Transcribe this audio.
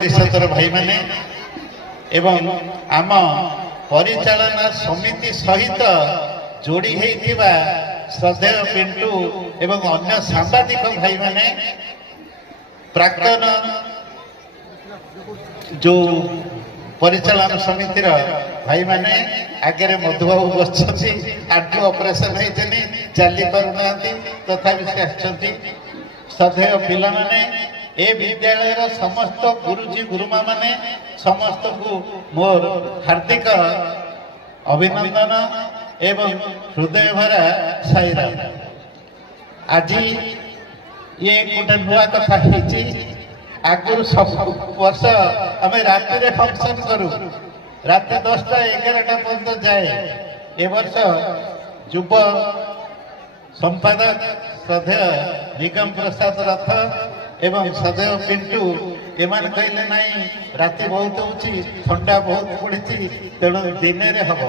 परिषदर भाई माने एवं आम परिचालना समिति सहित जोड़ी होइथिबा श्रद्धेय पिंटू एवं अन्य सांबादिक भाई माने प्राक्तन जो परिचालन समिति भाई माने आगे मधुबाबू बस आंटू ऑपरेशन होती चली पारना तथापि से आछंती श्रद्धेय पिला माने ए विद्यालय समस्त गुरुजी गुरुमा माने समस्त को मोर हार्दिक अभिनंदन एवं हृदय भरा साईराम। आज ये गोटे नुआ कथा आगुरी सब वर्ष आम राति फंक्शन करूँ राति 10टा 11टा पर्यंत जाए। ए वर्ष युव संपादक श्रद्धेय निगम प्रसाद रथ एवं सदैव पिंटू एमान कहले नहीं राति बहुत होची ठंडा बहुत पड़ी तेणु दिन हम